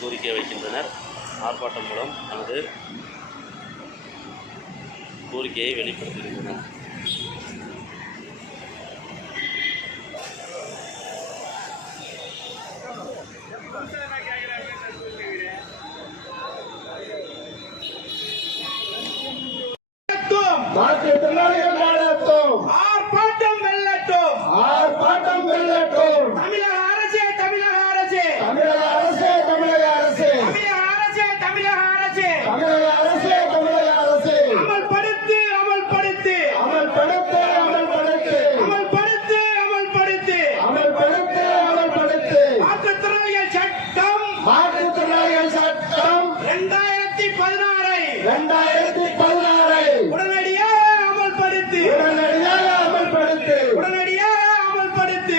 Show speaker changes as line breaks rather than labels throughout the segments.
கோரிக்கை வைக்கின்றனர் ஆர்ப்பாட்டம் மூலம் தனது கோரிக்கையை வெளிப்படுத்துகின்றனர்
வெல்லட்டும்.
மாற்றுத்திறனாளிகள் நடத்தும்
ஆர்ப்பாட்டம் வெல்லட்டும்
ஆர்ப்பாட்டம் வெல்லட்டும்
தமிழக அரசே தமிழக அரசே
தமிழக அரசே தமிழக அரசே
தமிழக அரசே தமிழக அரசே.
தமிழக அரசே தமிழக அரசே.
அமல்படுத்து அமல்படுத்து.
அமல்படுத்து அமல்படுத்து.
அமல்படுத்து அமல்படுத்து.
அமல்படுத்து அமல்படுத்து.
மாற்றுத்திறனாளிகள் சட்டம்.
மாற்றுத்திறனாளிகள் சட்டம்.
இரண்டாயிரத்தி பதினாறை.
இரண்டாயிரத்தி பதினாறை.
உடனடியாக அமல்படுத்து.
உடனடியாக அமல்படுத்து.
உடனடியாக அமல்படுத்து.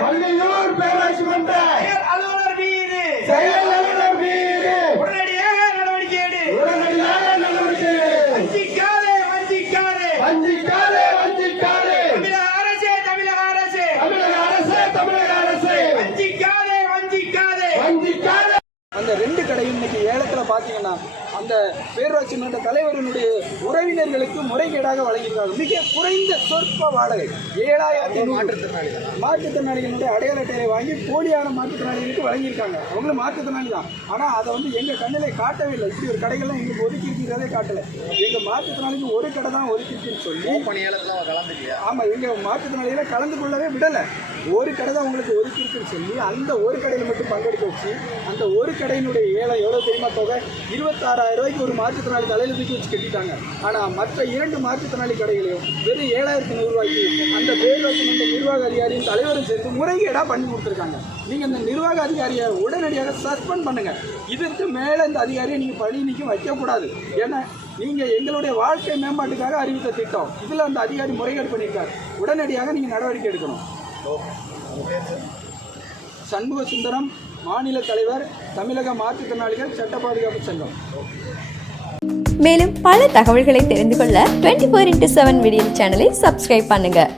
பள்ளியூர்
பேராட்சி மன்ற
செயல் அலுவலர் மீது
செயல் அலுவலர் மீது
உடனடியாக நடவடிக்கை எடு.
உடனடியாக நடவடிக்கை
வஞ்சிக்காதே வஞ்சிக்காதே.
வஞ்சிக்காதே வஞ்சிக்காதே.
தமிழக அரசே தமிழக அரசே.
தமிழக அரசே தமிழக அரசே.
வஞ்சிக்காதே வஞ்சிக்காதே.
வஞ்சிக்காதே.
அந்த ரெண்டு கடையும் இன்னைக்கு ஏலத்தில் பார்த்தீங்கன்னா அந்த பேரூராட்சி மன்ற தலைவரினுடைய உறவினர்களுக்கு முறைகேடாக வழங்கியிருக்காங்க. மிக குறைந்த சொற்ப வாடகை ஏழாயிரத்தி மாற்றுத்திறனாளிகள் மாற்றுத்திறனாளிகளுடைய அடையாள அட்டையை வாங்கி போலியான மாற்றுத்திறனாளிகளுக்கு வழங்கியிருக்காங்க. அவங்களும் மாற்றுத்திறனாளி தான். ஆனால் அதை வந்து எங்கள் கண்ணிலே காட்டவே இல்லை இப்படி ஒரு கடைகள்லாம் எங்களுக்கு ஒதுக்கி இருக்கிறதே காட்டலை. எங்கள் மாற்றுத்திறனாளிக்கு ஒரு கடை தான் ஒதுக்கிருக்குன்னு சொல்லி ஆமாம் எங்கள் மாற்றுத்திறனாளிகளை கலந்து கொள்ளவே விடலை. ஒரு கடை தான் உங்களுக்கு ஒதுக்கி இருக்குன்னு சொல்லி அந்த ஒரு கடையில் மட்டும் பங்கெடுக்க வச்சு அந்த ஒரு கடையினுடைய ஏலம் எவ்வளோ தெரியுமா தொகை? ஆறாயிரம் ரூபாய்க்கு ஒரு மாற்றுத்திறனாளி தலையில் தூக்கி வச்சு கட்டிட்டாங்க. ஆனால் மற்ற இரண்டு மாற்றுத்திறனாளி கடைகளையும் வெறும் ஏழாயிரத்தி நூறுரூவாய்க்கு அந்த பேரூராட்சி மன்ற நிர்வாக அதிகாரியும் தலைவரும் சேர்த்து முறைகேடாக பண்ணி கொடுத்துருக்காங்க. நீங்கள் இந்த நிர்வாக அதிகாரியை உடனடியாக சஸ்பெண்ட் பண்ணுங்கள் இதற்கு மேலே இந்த அதிகாரியை நீங்கள் பணி நீக்கம் வைக்கக்கூடாது. ஏன்னா நீங்கள் எங்களுடைய வாழ்க்கை மேம்பாட்டுக்காக அறிவித்த திட்டம். இதில் அந்த அதிகாரி முறைகேடு பண்ணியிருக்காரு. உடனடியாக நீங்கள் நடவடிக்கை எடுக்கணும். சண்முக சுந்தரம் மாநில தலைவர் தமிழக மாற்றுத்திறனாளிகள் சட்ட பாதுகாப்பு சங்கம்.
மேலும் பல தகவல்களை தெரிந்து கொள்ள twenty four into seven video சேனலை சப்ஸ்கிரைப் பண்ணுங்கள்